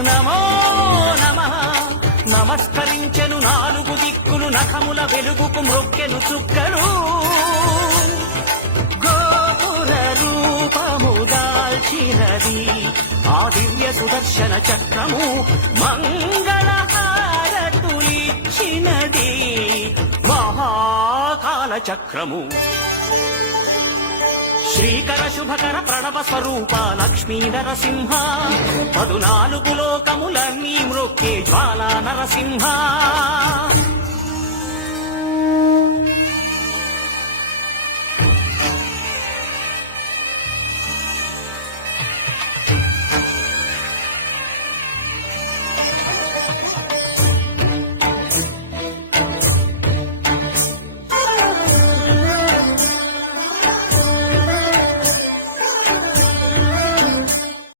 నమో నమః నమస్కరించెను నాలుగు దిక్కులు నఖముల వెలుగుకు మ్రొక్కెను చుక్కలు గోపుర రూపము దాల్చినది ఆ దివ్య సుదర్శన చక్రము మంగళహారతులిచ్చినది మహాకాల చక్రము శ్రీకర శుభకర ప్రణవ స్వరూప లక్ష్మీ నరసింహ 14 లోకములన్నీ మ్రొక్కే జ్వాలా నరసింహ